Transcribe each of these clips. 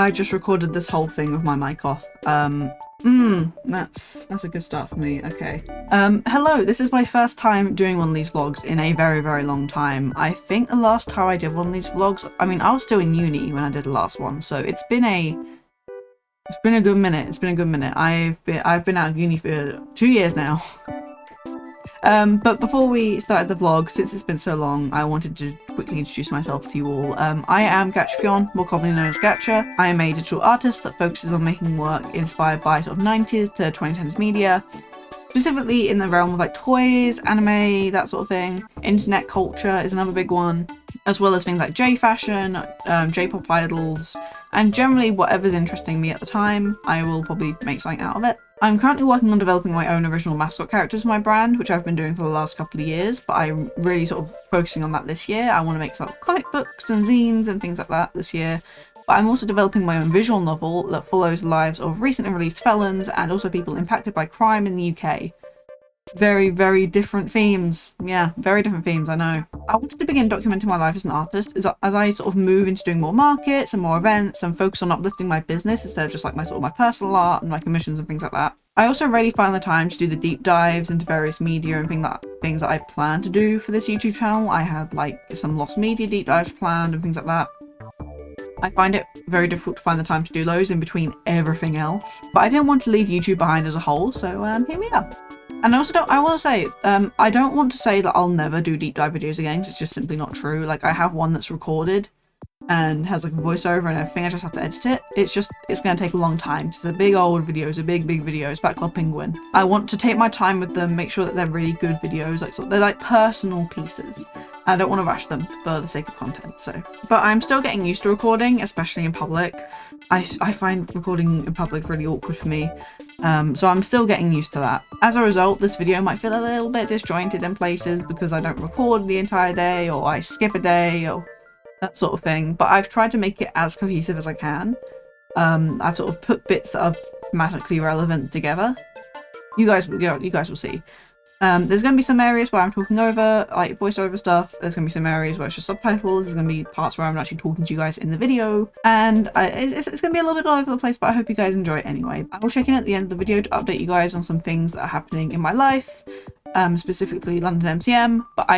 I just recorded this whole thing with my mic off. That's a good start for me. Okay. Hello, this is my first time doing one of these vlogs in a very, very long time. I think the last time I did one of these vlogs, I mean, I was still in uni when I did the last one, so it's been a good minute. It's been a good minute. I've been out of uni for 2 years now. But before we started the vlog, since it's been so long, I wanted to quickly introduce myself to you all. I am Gachapyon, more commonly known as Gacha. I am a digital artist that focuses on making work inspired by sort of 90s to 2010s media, specifically in the realm of like toys, anime, that sort of thing. Internet culture is another big one, as well as things like jfashion, J-pop idols, and generally whatever's interesting me at the time, I will probably make something out of it. I'm currently working on developing my own original mascot characters for my brand, which I've been doing for the last couple of years, but I'm really sort of focusing on that this year. I want to make some comic books and zines and things like that this year. But I'm also developing my own visual novel that follows the lives of recently released felons and also people impacted by crime in the UK. Very, very different themes. Yeah, very different themes, I know. I wanted to begin documenting my life as an artist as I sort of move into doing more markets and more events and focus on uplifting my business instead of just like my personal art and my commissions and things like that. I also rarely find the time to do the deep dives into various media and things that I plan to do for this YouTube channel. I had like some lost media deep dives planned and things like that. I find it very difficult to find the time to do those in between everything else. But I didn't want to leave YouTube behind as a whole, so here we are. And I want to say, I don't want to say that I'll never do deep dive videos again, because it's just simply not true. Like, I have one that's recorded and has like a voiceover and everything. I just have to edit it. It's going to take a long time. It's a big old video. It's a big video. It's Backlog Penguin. I want to take my time with them, make sure that they're really good videos. Like, so they're like personal pieces. I don't want to rush them for the sake of content, so. But I'm still getting used to recording, especially in public. I find recording in public really awkward for me. So I'm still getting used to that. As a result, this video might feel a little bit disjointed in places because I don't record the entire day, or I skip a day, or that sort of thing. But I've tried to make it as cohesive as I can. I've sort of put bits that are thematically relevant together. You guys will see. There's going to be some areas where I'm talking over, like voiceover stuff. There's going to be some areas where it's just subtitles. There's going to be parts where I'm actually talking to you guys in the video. And it's going to be a little bit all over the place, but I hope you guys enjoy it anyway. I will check in at the end of the video to update you guys on some things that are happening in my life, specifically London MCM. But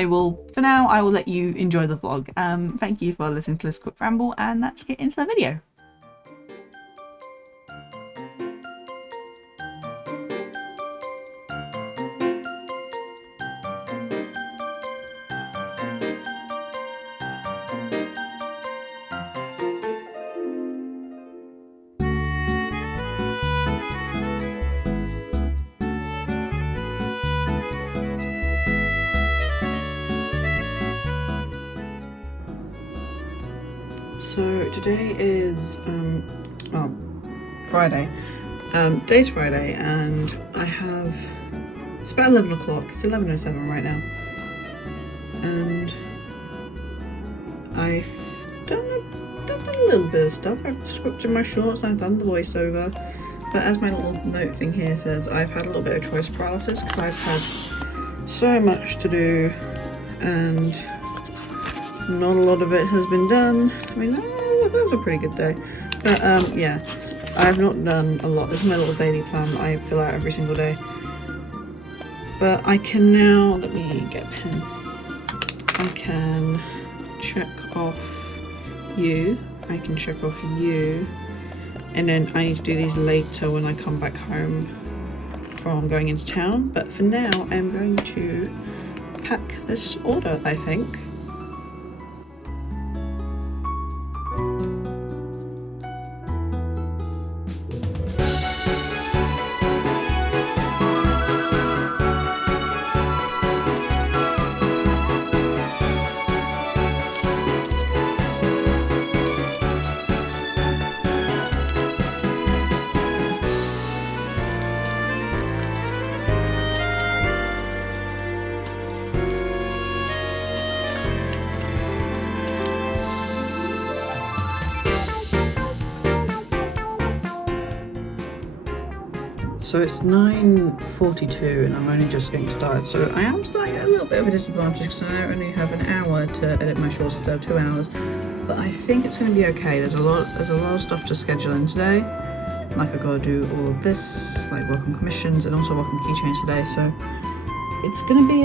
for now, I will let you enjoy the vlog. Thank you for listening to this quick ramble, and let's get into the video. So today is Friday. Today's Friday, and it's about 11 o'clock. It's 11:07 right now, and I've done a little bit of stuff. I've scripted my shorts. I've done the voiceover, but as my little note thing here says, I've had a little bit of choice paralysis because I've had so much to do, and not a lot of it has been done. I mean, that was a pretty good day. But yeah, I've not done a lot. This is my little daily plan that I fill out every single day. But I can now, let me get a pen. I can check off you. I can check off you. And then I need to do these later when I come back home from going into town. But for now, I'm going to pack this order, I think. So it's 9:42 and I'm only just getting started, so I am starting at a little bit of a disadvantage because I only have an hour to edit my shorts instead of 2 hours. but I think it's gonna be okay. There's a lot of stuff to schedule in today. Like I gotta do all of this, like work on commissions and also work on keychains today. So it's gonna be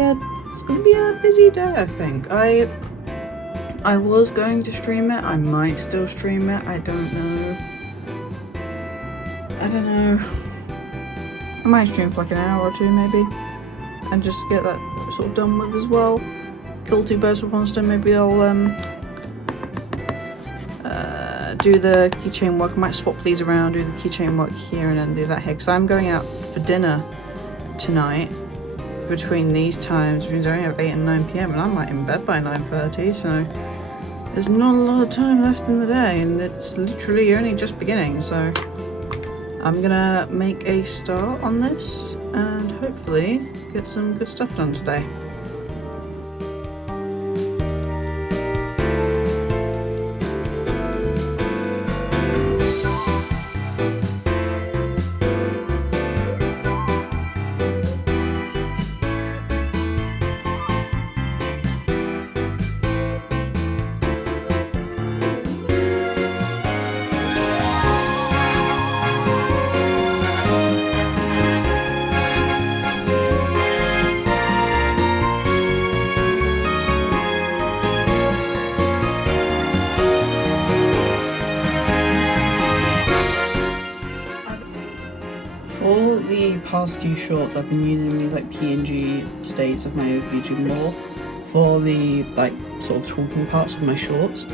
a busy day, I think. I was going to stream it. I might still stream it. I don't know. I might stream for like an hour or two maybe, and just get that sort of done with as well. Kill two birds with one stone. Maybe I'll do the keychain work. I might swap these around, do the keychain work here and then do that here, because I'm going out for dinner tonight between these times, between only at 8 and 9 p.m. and I'm like in bed by 9:30, so there's not a lot of time left in the day, and it's literally only just beginning. So I'm gonna make a start on this and hopefully get some good stuff done today. For the past few shorts, I've been using these like PNG states of my OBG more for the like sort of talking parts of my shorts.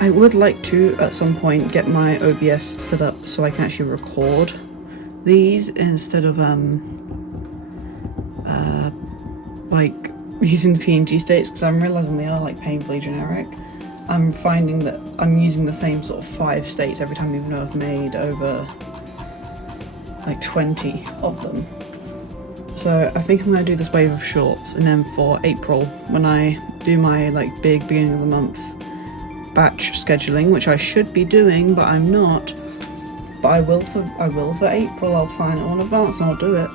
I would like to at some point get my OBS set up so I can actually record these instead of like using the PNG states, because I'm realizing they are like painfully generic. I'm finding that I'm using the same sort of 5 states every time, even though I've made over like 20 of them. So I think I'm going to do this wave of shorts, and then for April, when I do my like big beginning of the month batch scheduling, which I should be doing but I'm not, but I will for April. I'll plan it all in advance and I'll do it.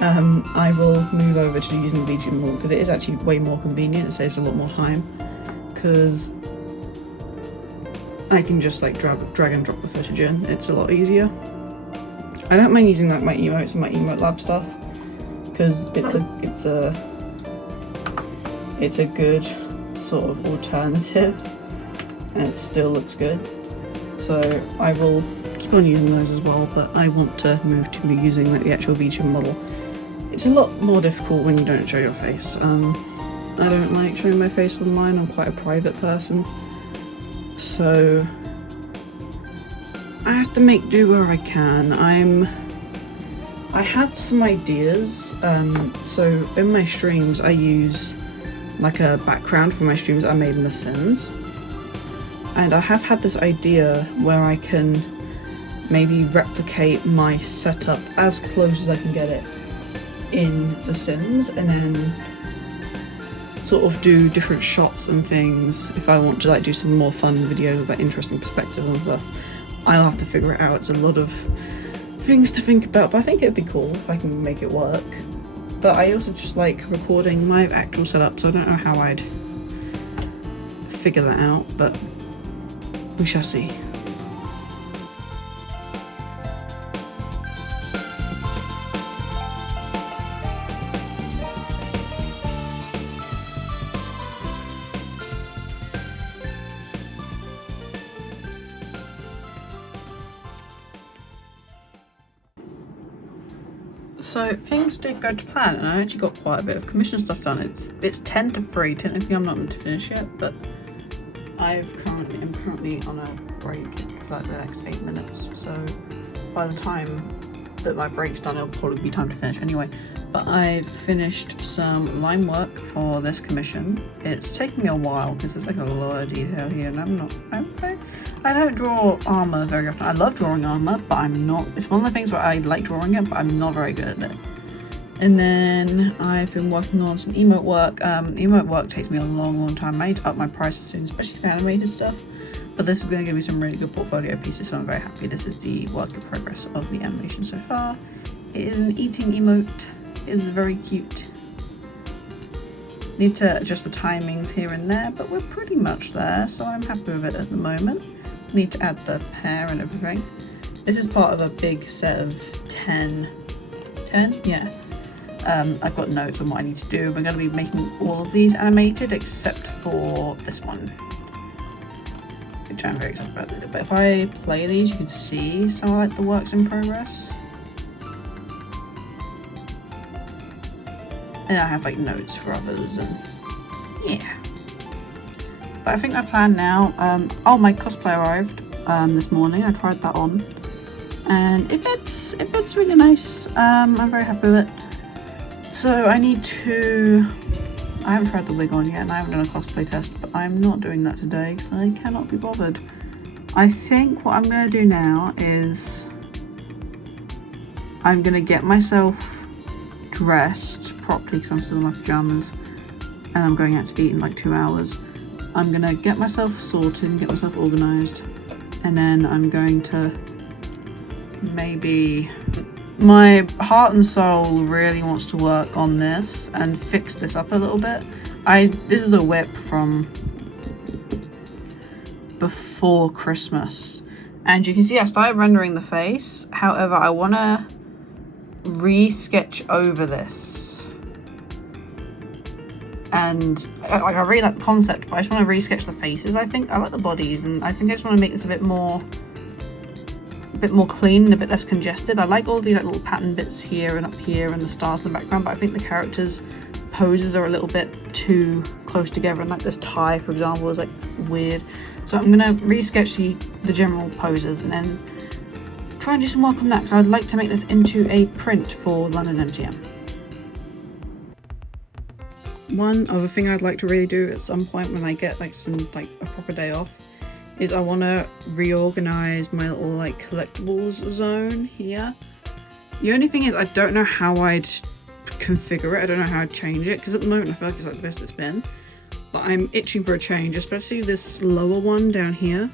I will move over to using the VG more, because it is actually way more convenient. It saves a lot more time, because I can just like drag and drop the footage in. It's a lot easier. I don't mind using like my emotes and my emote lab stuff, because it's a good sort of alternative and it still looks good. So I will keep on using those as well, but I want to move to using like the actual VG model. It's a lot more difficult when you don't show your face. I don't like showing my face online. I'm quite a private person, so I have to make do where I can. I have some ideas. So in my streams I use like a background for my streams that I made in The Sims, and I have had this idea where I can maybe replicate my setup as close as I can get it in The Sims, and then sort of do different shots and things if I want to like do some more fun videos with like interesting perspectives and stuff. I'll have to figure it out. It's a lot of things to think about, but I think it'd be cool if I can make it work. But I also just like recording my actual setup, so I don't know how I'd figure that out, but we shall see. So things did go to plan, and I actually got quite a bit of commission stuff done. It's 10 to 3. Technically I'm not meant to finish yet, but I'm currently on a break for like the next 8 minutes. So by the time that my break's done, it'll probably be time to finish anyway. But I've finished some line work for this commission. It's taken me a while because there's like a lot of detail here, and I don't draw armor very often. I love drawing armor, but I'm not. It's one of the things where I like drawing it, but I'm not very good at it. And then I've been working on some emote work. Emote work takes me a long time. I need to up my prices soon, especially for animated stuff. But this is going to give me some really good portfolio pieces, so I'm very happy. This is the work in progress of the animation so far. It is an eating emote. It is very cute. Need to adjust the timings here and there, but we're pretty much there, so I'm happy with it at the moment. Need to add the hair and everything. This is part of a big set of 10? Yeah. I've got notes on what I need to do. We're going to be making all of these animated except for this one, which I'm very excited about. But if I play these, you can see some of like the works in progress. And I have like notes for others, and yeah. But I think my plan now, oh, my cosplay arrived this morning. I tried that on, and it fits really nice. I'm very happy with it. So I need to, I haven't tried the wig on yet, and I haven't done a cosplay test, but I'm not doing that today because I cannot be bothered. I think what I'm going to do now is I'm going to get myself dressed properly because I'm still in my pajamas and I'm going out to eat in like 2 hours. I'm going to get myself sorted and get myself organised, and then I'm going to maybe... My heart and soul really wants to work on this and fix this up a little bit. This is a whip from before Christmas, and you can see I started rendering the face. However, I want to re-sketch over this, and like I really like the concept, but I just want to re-sketch the faces. I think I like the bodies, and I think I just want to make this a bit more clean and a bit less congested. I like all these like little pattern bits here and up here and the stars in the background, but I think the characters' poses are a little bit too close together, and like this tie, for example, is like weird. So I'm gonna re-sketch the general poses and then try and do some work on that, because I'd like to make this into a print for London MCM. One other thing I'd like to really do at some point when I get like a proper day off is I want to reorganize my little like collectibles zone here. The only thing is I don't know how I'd configure it. I don't know how I'd change it, because at the moment I feel like it's like the best it's been, but I'm itching for a change, especially this lower one down here.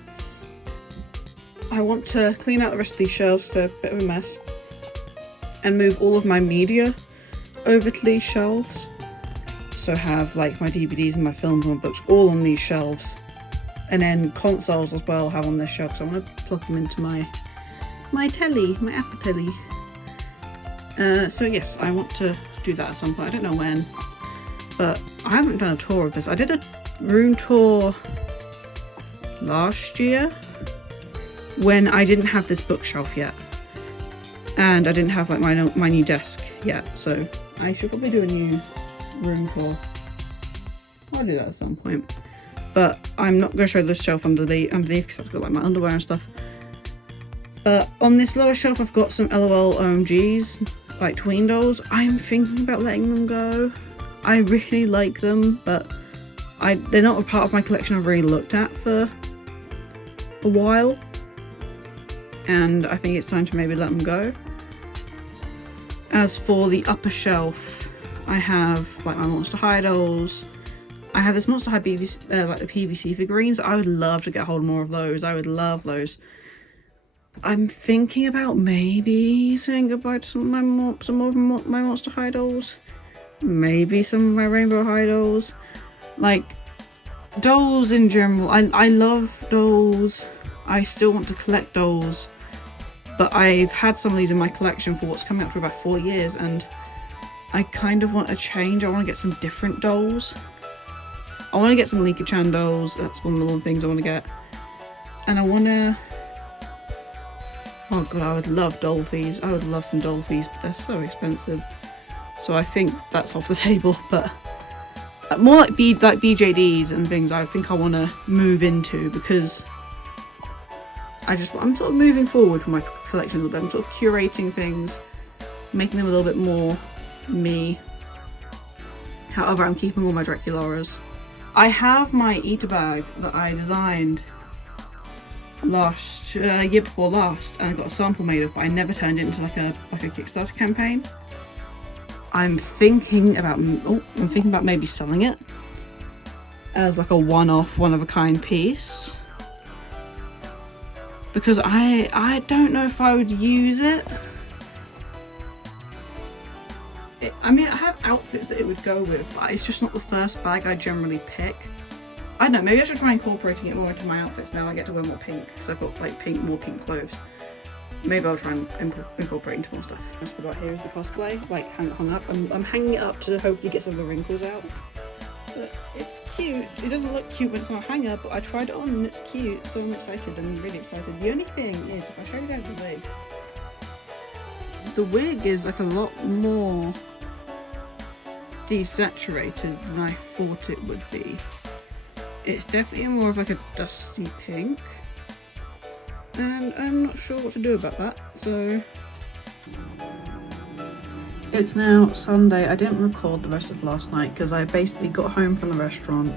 I want to clean out the rest of these shelves because they're a bit of a mess, and move all of my media over to these shelves. So have like my DVDs and my films and my books all on these shelves. And then consoles as well have on this shelf, so I want to plug them into my telly, my Apple telly. So yes, I want to do that at some point. I don't know when, but I haven't done a tour of this. I did a room tour last year when I didn't have this bookshelf yet, and I didn't have like my new desk yet. So I should probably do a new room tour. I'll do that at some point. But I'm not going to show this shelf underneath because I've got like my underwear and stuff. But on this lower shelf I've got some LOL OMGs, like tween dolls. I'm thinking about letting them go. I really like them, but they're not a part of my collection I've really looked at for a while. And I think it's time to maybe let them go. As for the upper shelf, I have like my Monster High dolls. I have this Monster High PVC, like the PVC figurines. I would love to get hold of more of those. I would love those. I'm thinking about maybe saying goodbye to some more of my Monster High dolls. Maybe some of my Rainbow High dolls. Like, dolls in general. I love dolls. I still want to collect dolls. But I've had some of these in my collection for what's coming up for about 4 years, and I kind of want a change. I want to get some different dolls. I want to get some Leaky-chan dolls. That's one of the things I want to get. And I want to... Oh god, I would love Dolphies. I would love some Dolphies, but they're so expensive. So I think that's off the table. But more like BJDs and things I think I want to move into, because I'm sort of moving forward with my collection a little bit. I'm sort of curating things, making them a little bit more me. However, I'm keeping all my Dracularas. I have my eater bag that I designed year before last, and I got a sample made of, but I never turned it into like a Kickstarter campaign. I'm thinking about maybe selling it as like a one-off, one-of-a-kind piece, because I don't know if I would use it. I mean, I have outfits that it would go with, but it's just not the first bag I generally pick. I don't know, maybe I should try incorporating it more into my outfits now I get to wear more pink, because I've got like more pink clothes. Maybe I'll try and incorporate into more stuff. I forgot, here is the cosplay, like hung up. I'm hanging it up to hopefully get some of the wrinkles out. But it's cute. It doesn't look cute when it's on a hanger, but I tried it on and it's cute, so I'm excited. I'm really excited. The only thing is, if I show you guys the wig is like a lot more desaturated than I thought it would be. It's definitely more of like a dusty pink, and I'm not sure what to do about that, so... It's now Sunday. I didn't record the rest of last night because I basically got home from the restaurant,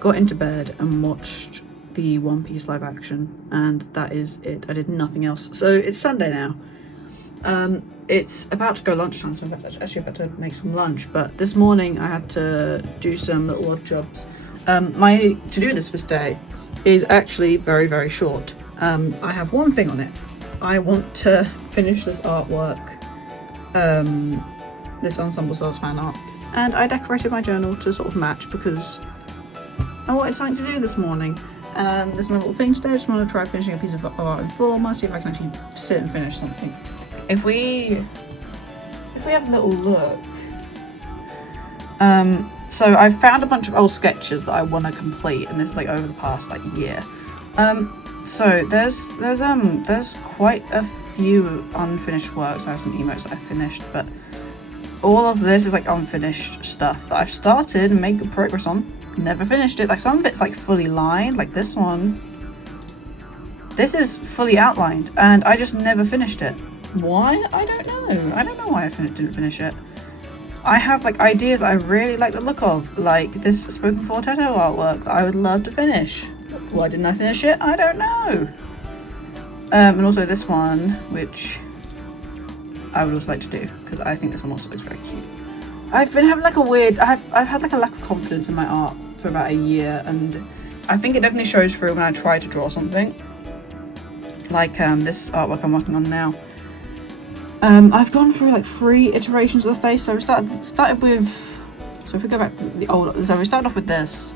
got into bed and watched the One Piece live action, and that is it. I did nothing else. So it's Sunday now. It's about to go lunchtime, so I'm actually about to make some lunch, but this morning I had to do some little odd jobs. My to-do list for this day is actually very, very short. I have one thing on it. I want to finish this artwork, this Ensemble Stars fan art, and I decorated my journal to sort of match because I wanted something to do this morning. This is my little thing today. I just want to try finishing a piece of art in full. I want to see if I can actually sit and finish something. If we have a little look, so I've found a bunch of old sketches that I want to complete, and this is like over the past like year. So there's quite a few unfinished works. I have some emotes that I finished, but all of this is like unfinished stuff that I've started and made good progress on. Never finished it. Like some of it's like fully lined, like this one. This is fully outlined, and I just never finished it. Why? I don't know. I don't know why I didn't finish it. I have like ideas that I really like the look of, like this Spoken for Tattoo artwork that I would love to finish. Why didn't I finish it? I don't know. And also this one, which I would also like to do, because I think this one also looks very cute. I've been having like a weird, I've had like a lack of confidence in my art for about a year, and I think it definitely shows through when I try to draw something. Like this artwork I'm working on now. I've gone through like 3 iterations of the face. So we started with, so if we go back to the old, so we started off with this,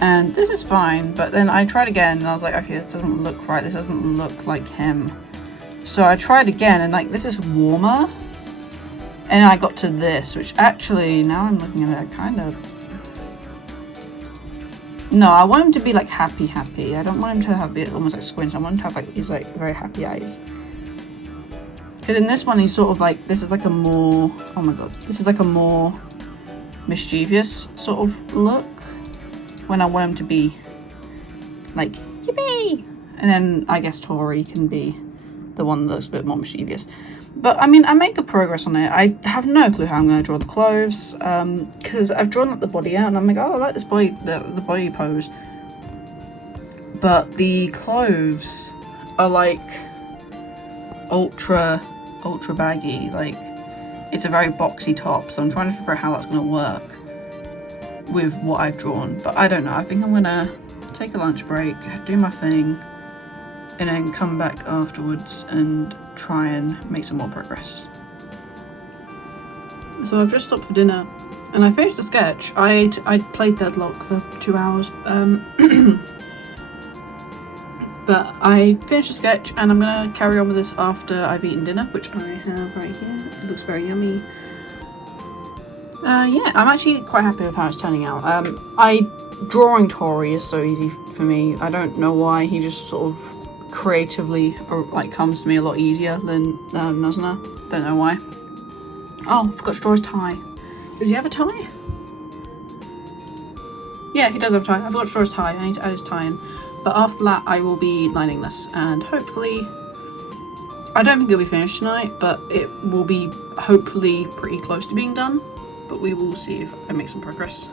and this is fine, but then I tried again and I was like, okay, this doesn't look right, this doesn't look like him. So I tried again, and like this is warmer, and I got to this, which actually, now I'm looking at it, kind of, no, I want him to be like happy. I don't want him to have it almost like squint. I want him to have like these like very happy eyes. Because in this one, he's sort of like, this is like a more, oh my god, this is like a more mischievous sort of look, when I want him to be like, yippee! And then I guess Tori can be the one that looks a bit more mischievous. But I mean, I make good progress on it. I have no clue how I'm going to draw the clothes, because I've drawn up the body out and I'm like, oh, I like this body, the body pose. But the clothes are like ultra baggy, like it's a very boxy top, so I'm trying to figure out how that's going to work with what I've drawn. But I don't know, I think I'm gonna take a lunch break, do my thing, and then come back afterwards and try and make some more progress. So I've just stopped for dinner and I finished the sketch. I played Deadlock for 2 hours, but I finished the sketch and I'm gonna carry on with this after I've eaten dinner, which I have right here. It looks very yummy. Yeah, I'm actually quite happy with how it's turning out. Drawing Tori is so easy for me. I don't know why, he just sort of creatively like comes to me a lot easier than Nuzna. Don't know why. Oh, I forgot to draw his tie. Does he have a tie? Yeah, he does have a tie. I forgot to draw his tie. I need to add his tie in. But after that, I will be lining this, and hopefully, I don't think it'll be finished tonight, but it will be hopefully pretty close to being done. But we will see if I make some progress.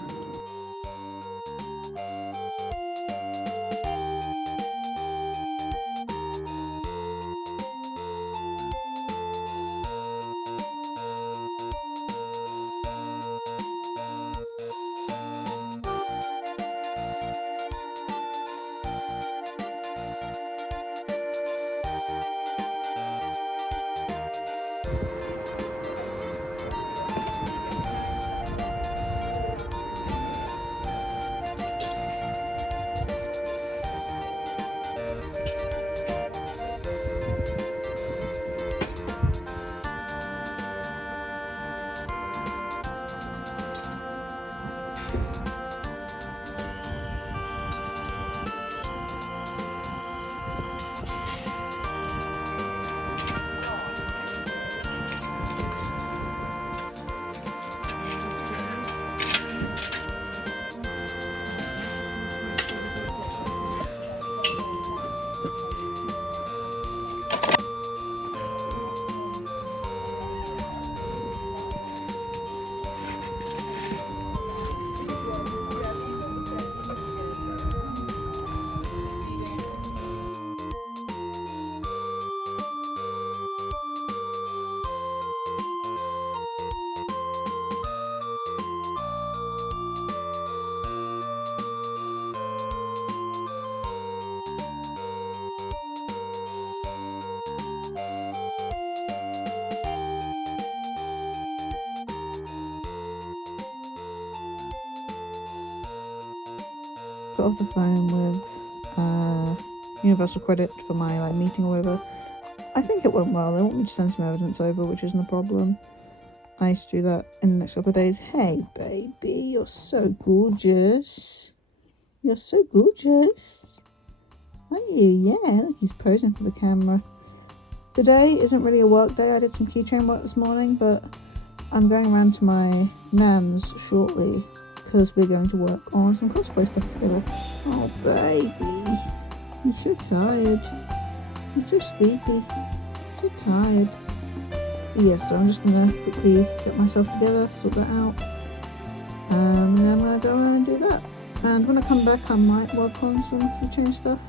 got off the phone with Universal Credit for my like meeting or whatever. I think it went well. They want me to send some evidence over, which isn't a problem. I used to do that in the next couple of days. Hey, baby, you're so gorgeous. You're so gorgeous. Aren't you? Yeah, look, he's posing for the camera. Today isn't really a work day. I did some keychain work this morning, but I'm going around to my nan's shortly because we're going to work on some cosplay stuff together. Oh, baby. You're so tired. You're so sleepy. So tired. Yes, so I'm just gonna quickly get myself together, sort that out, and then I'm gonna go and do that. And when I come back, I might work on some keychain stuff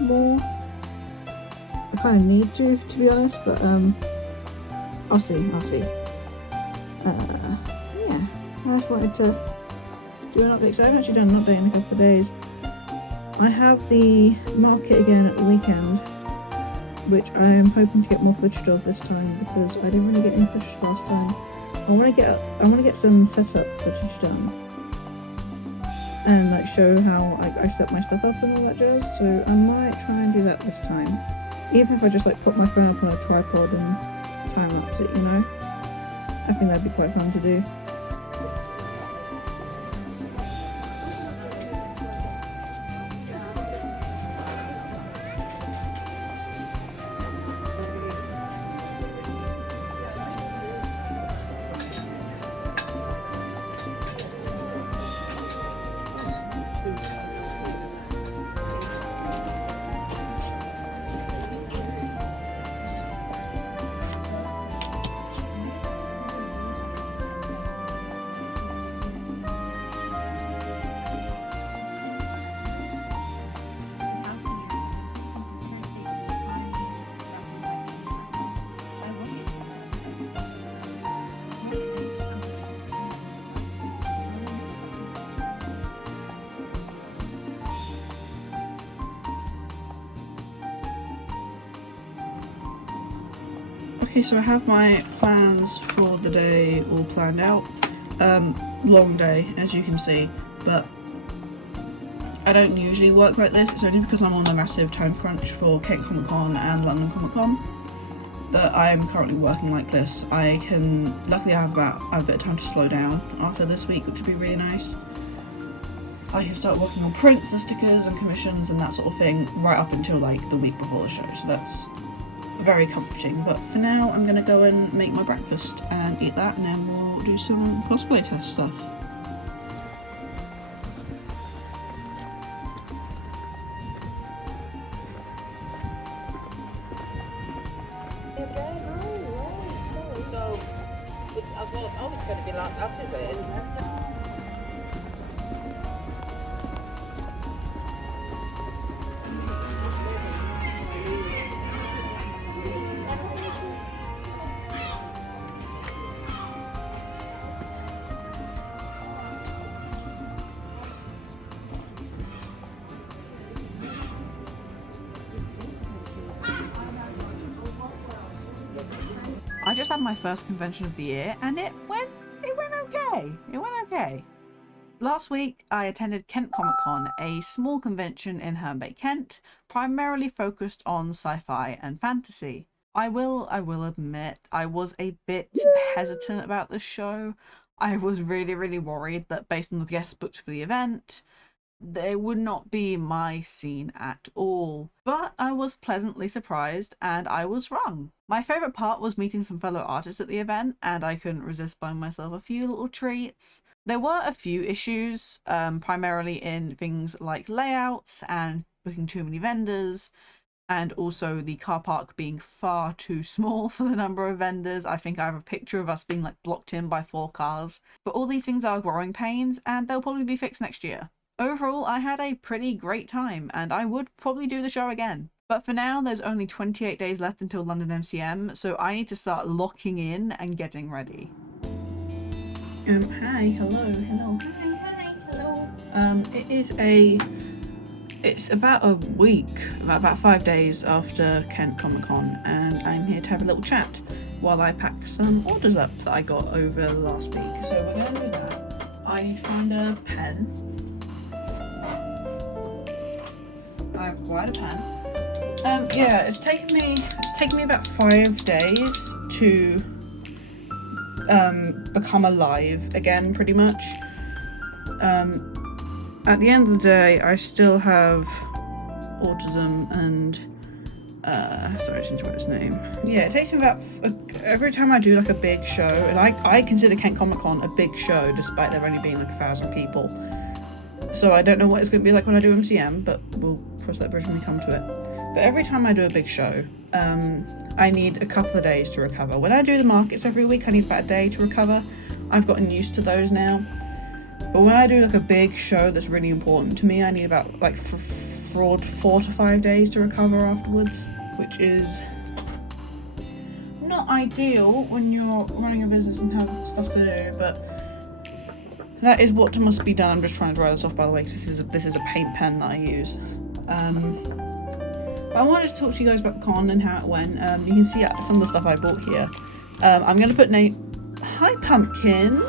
more. I kind of need to be honest, but I'll see. Yeah, I just wanted to do an update. So I haven't actually done an update in a couple of days. I have the market again at the weekend, which I'm hoping to get more footage of this time because I didn't really get any footage last time. I want to get some setup footage done and like show how I set my stuff up and all that jazz. So I might try and do that this time, even if I just like put my phone up on a tripod and time lapse it. You know, I think that'd be quite fun to do. Okay, so I have my plans for the day all planned out. Long day, as you can see, but I don't usually work like this. It's only because I'm on a massive time crunch for Kent Comic Con and London Comic Con that I'm currently working like this. Luckily I have a bit of time to slow down after this week, which would be really nice. I have started working on prints and stickers and commissions and that sort of thing right up until like the week before the show, so that's very comforting. But for now I'm gonna go and make my breakfast and eat that, and then we'll do some cosplay test stuff. So it's going to be like that, is it? I just had my first convention of the year and it went okay. Last week I attended Kent Comic Con, a small convention in Herne Bay, Kent, primarily focused on sci-fi and fantasy. I will admit I was a bit hesitant about this show. I was really worried that based on the guests booked for the event, they would not be my scene at all. But I was pleasantly surprised and I was wrong. My favourite part was meeting some fellow artists at the event, and I couldn't resist buying myself a few little treats. There were a few issues, primarily in things like layouts and booking too many vendors, and also the car park being far too small for the number of vendors. I think I have a picture of us being like blocked in by 4 cars. But all these things are growing pains and they'll probably be fixed next year. Overall, I had a pretty great time and I would probably do the show again. But for now, there's only 28 days left until London MCM, so I need to start locking in and getting ready. Hi, hello. It's about a week, about 5 days after Kent Comic Con, and I'm here to have a little chat while I pack some orders up that I got over the last week. So we're gonna do that. I found a pen. I have quite a pen. Yeah, it's taken me about 5 days to become alive again, pretty much. At the end of the day, I still have autism and sorry, I didn't know his name. Yeah, it takes me about every time I do like a big show, and I consider Kent Comic Con a big show despite there only being like 1,000 people. So I don't know what it's going to be like when I do MCM, but we'll cross that bridge when we come to it. But every time I do a big show, I need a couple of days to recover. When I do the markets every week, I need about a day to recover. I've gotten used to those now. But when I do like a big show that's really important to me, I need about like 4 to 5 days to recover afterwards, which is not ideal when you're running a business and have stuff to do, but that is what must be done. I'm just trying to dry this off, by the way, because this is a paint pen that I use. But I wanted to talk to you guys about the con and how it went. You can see some of the stuff I bought here. I'm going to put Hi, Pumpkin.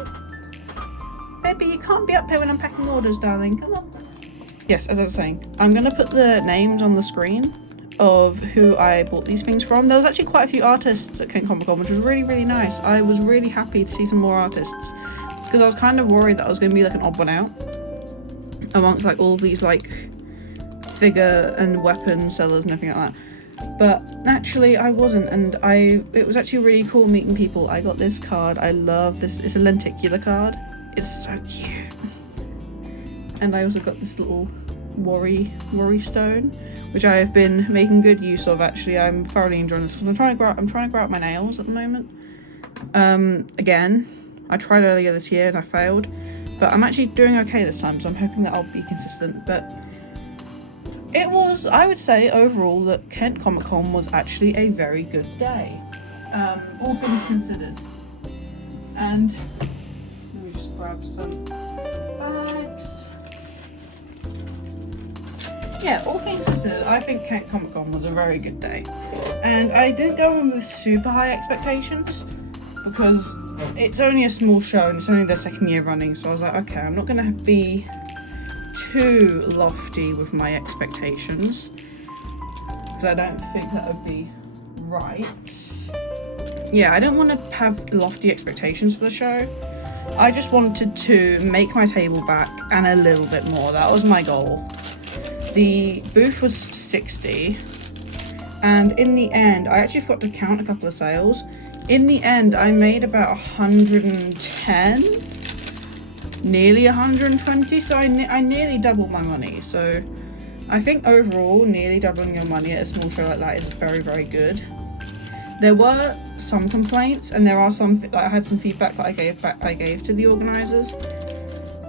Baby, you can't be up here when I'm packing orders, darling. Come on. Yes, as I was saying, I'm going to put the names on the screen of who I bought these things from. There was actually quite a few artists at Kent Comic Con, which was really, really nice. I was really happy to see some more artists, because I was kind of worried that I was going to be like an odd one out amongst like all these like figure and weapon sellers and everything like that. But actually I wasn't, and it was actually really cool meeting people. I got this card. I love this. It's a lenticular card. It's so cute. And I also got this little worry stone, which I have been making good use of. Actually, I'm thoroughly enjoying this because I'm trying to grow out my nails at the moment. Again, I tried earlier this year and I failed, but I'm actually doing okay this time, so I'm hoping that I'll be consistent. But it was, I would say overall, that Kent Comic Con was actually a very good day, all things considered. And let me just grab some bags. Yeah, all things considered, I think Kent Comic Con was a very good day. And I didn't go in with super high expectations, because it's only a small show and it's only their second year running, so I was like, okay, I'm not going to be too lofty with my expectations, because I don't think that would be right. Yeah, I don't want to have lofty expectations for the show. I just wanted to make my table back and a little bit more. That was my goal. The booth was 60, and in the end, I actually forgot to count a couple of sales. In the end, I made about 110, nearly 120, so I nearly doubled my money. So I think overall, nearly doubling your money at a small show like that is very, very good. There were some complaints, and there are some, I had some feedback that I gave to the organisers.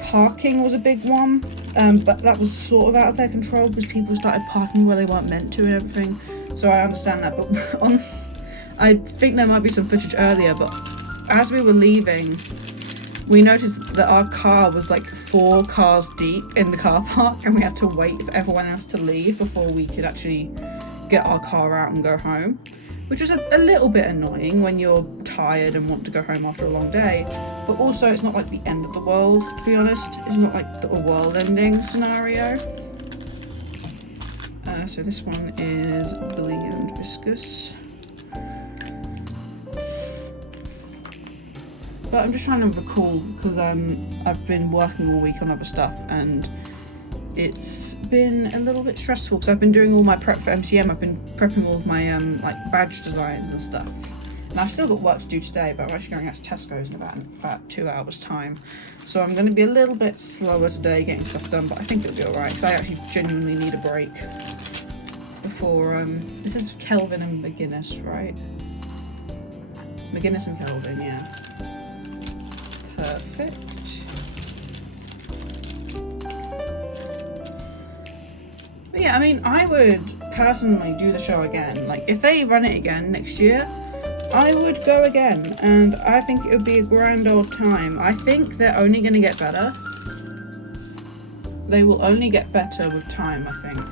Parking was a big one, but that was sort of out of their control because people started parking where they weren't meant to and everything. So I understand that, but I think there might be some footage earlier, but as we were leaving, we noticed that our car was like 4 cars deep in the car park, and we had to wait for everyone else to leave before we could actually get our car out and go home, which was a little bit annoying when you're tired and want to go home after a long day. But also, it's not like the end of the world, to be honest. It's not like a world-ending scenario. So this one is Billy and Viscous. But I'm just trying to recall, because I've been working all week on other stuff, and it's been a little bit stressful because I've been doing all my prep for MCM. I've been prepping all of my like badge designs and stuff, and I've still got work to do today, but I'm actually going out to Tesco's in about 2 hours time, so I'm going to be a little bit slower today getting stuff done, but I think it'll be alright because I actually genuinely need a break before this is Kelvin and McGuinness, right? McGuinness and Kelvin, yeah. Perfect. But yeah, I mean, I would personally do the show again. Like, if they run it again next year, I would go again, and I think it would be a grand old time. I think they're only going to get better. They will only get better with time, I think.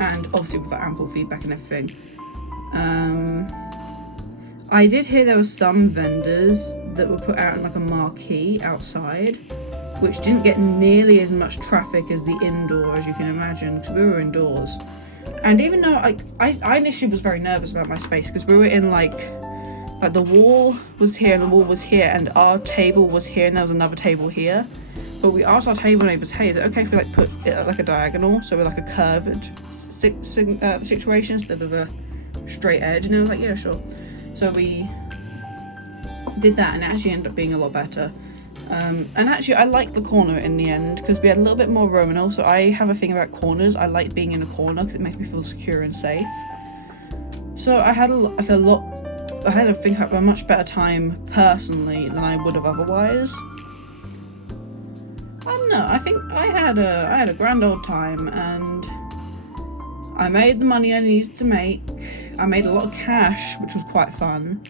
And obviously with the ample feedback and everything. I did hear there were some vendors that were put out in like a marquee outside, which didn't get nearly as much traffic as the indoor, as you can imagine, because we were indoors. And even though I initially was very nervous about my space, because we were in like the wall was here and the wall was here, and our table was here and there was another table here. But we asked our table neighbours, hey, is it okay if we like put it at like a diagonal, so we're like a curved situation instead of a straight edge? And they were like, yeah, sure. So we did that, and it actually ended up being a lot better. And actually I like the corner in the end, because we had a little bit more room, and also I have a thing about corners. I like being in a corner because it makes me feel secure and safe. So I had I think a much better time personally than I would have otherwise. I don't know, I think I had a grand old time, and I made the money I needed to make. I made a lot of cash, which was quite fun.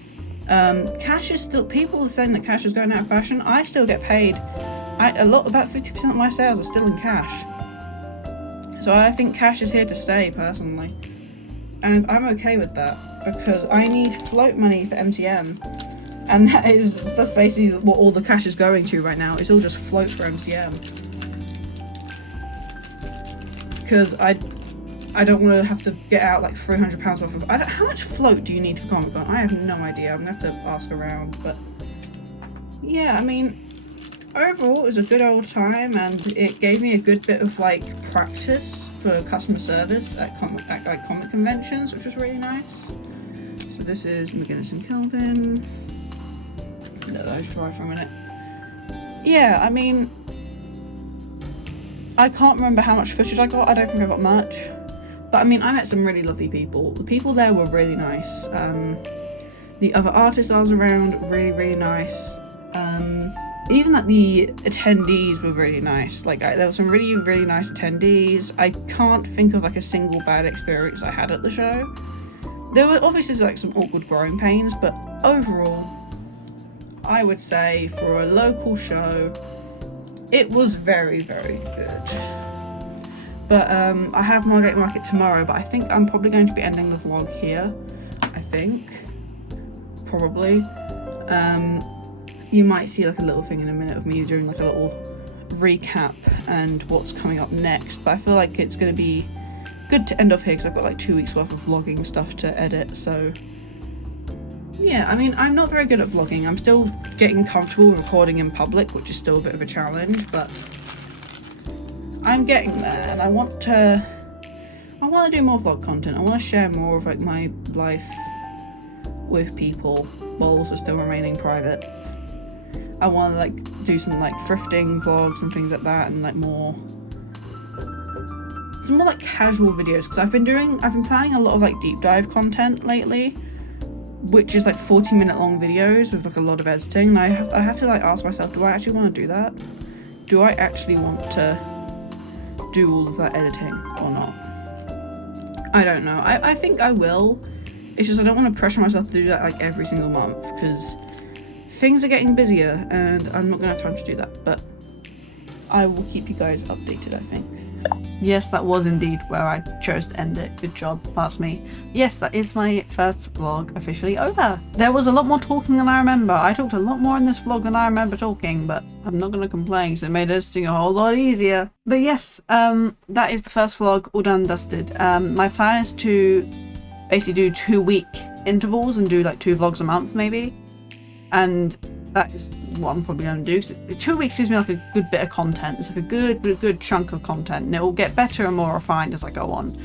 Cash is still, people are saying that cash is going out of fashion. I still get paid. About 50% of my sales are still in cash. So I think cash is here to stay, personally. And I'm okay with that, because I need float money for MCM. And that's basically what all the cash is going to right now. It's all just float for MCM. Because I don't want to have to get out like £300 worth of... how much float do you need for Comic Con? I have no idea. I'm going to have to ask around. But yeah, I mean, overall it was a good old time, and it gave me a good bit of like practice for customer service at comic conventions, which was really nice. So this is McGinnis and Kelvin. Let those dry for a minute. Yeah, I mean, I can't remember how much footage I got. I don't think I got much. But I mean, I met some really lovely people. The people there were really nice. The other artists I was around, really, really nice. Even like the attendees were really nice. Like there were some really, really nice attendees. I can't think of like a single bad experience I had at the show. There were obviously like some awkward growing pains, but overall, I would say for a local show, it was very, very good. But I have Margate Market tomorrow, but I think I'm probably going to be ending the vlog here. I think. Probably. You might see like a little thing in a minute of me doing like a little recap and what's coming up next, but I feel like it's going to be good to end off here because I've got like 2 weeks worth of vlogging stuff to edit. So yeah, I mean, I'm not very good at vlogging. I'm still getting comfortable recording in public, which is still a bit of a challenge, but I'm getting there, and I want to do more vlog content. I want to share more of like my life with people while also still remaining private. I want to like do some like thrifting vlogs and things like that, and like some more like casual videos, because I've been planning a lot of like deep dive content lately, which is like 40-minute long videos with like a lot of editing, and I have to like ask myself, do I actually want to do that? Do I actually want to do all of that editing or not? I don't know. I think I will. It's just I don't want to pressure myself to do that like every single month, because things are getting busier and I'm not gonna have time to do that, but I will keep you guys updated, I think. Yes, that was indeed where I chose to end it. Good job, past me. Yes, that is my first vlog officially over. There was a lot more talking than I remember. I talked a lot more in this vlog than I remember talking, but I'm not gonna complain because it made editing a whole lot easier. But yes, that is the first vlog all done and dusted. My plan is to basically do 2-week intervals and do like 2 vlogs a month maybe. And that is what I'm probably going to do. So 2 weeks gives me like a good bit of content. It's like a good chunk of content, and it will get better and more refined as I go on,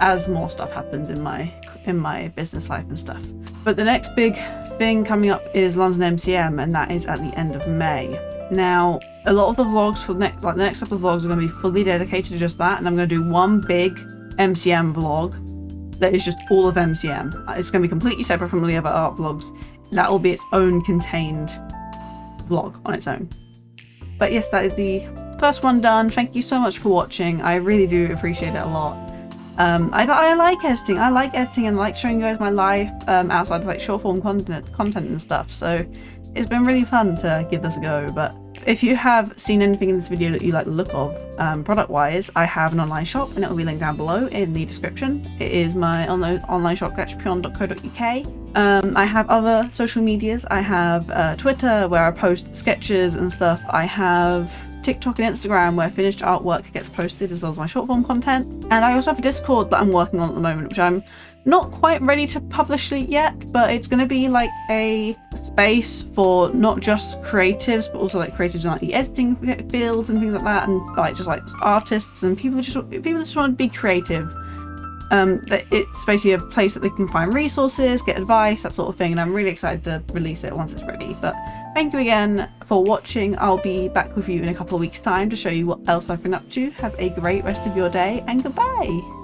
as more stuff happens in my business life and stuff. But the next big thing coming up is London MCM, and that is at the end of May. Now, a lot of the vlogs for the next couple of vlogs are going to be fully dedicated to just that, and I'm going to do one big MCM vlog that is just all of MCM. It's going to be completely separate from the other art vlogs. That will be its own contained vlog on its own. But yes, that is the first one done. Thank you so much for watching. I really do appreciate it a lot. I like editing. I like editing and like showing you guys my life outside of like short form content and stuff. So it's been really fun to give this a go. But if you have seen anything in this video that you like the look of product wise, I have an online shop and it will be linked down below in the description. It is my online shop, gachapyon.co.uk. I have other social medias. I have Twitter where I post sketches and stuff. I have TikTok and Instagram where finished artwork gets posted as well as my short form content. And I also have a Discord that I'm working on at the moment, which I'm not quite ready to publish it yet, but it's going to be like a space for not just creatives, but also like creatives in like the editing fields and things like that, and like just like artists and people just want to be creative. It's basically a place that they can find resources, get advice, that sort of thing, and I'm really excited to release it once it's ready. But thank you again for watching. I'll be back with you in a couple of weeks' time to show you what else I've been up to. Have a great rest of your day, and goodbye!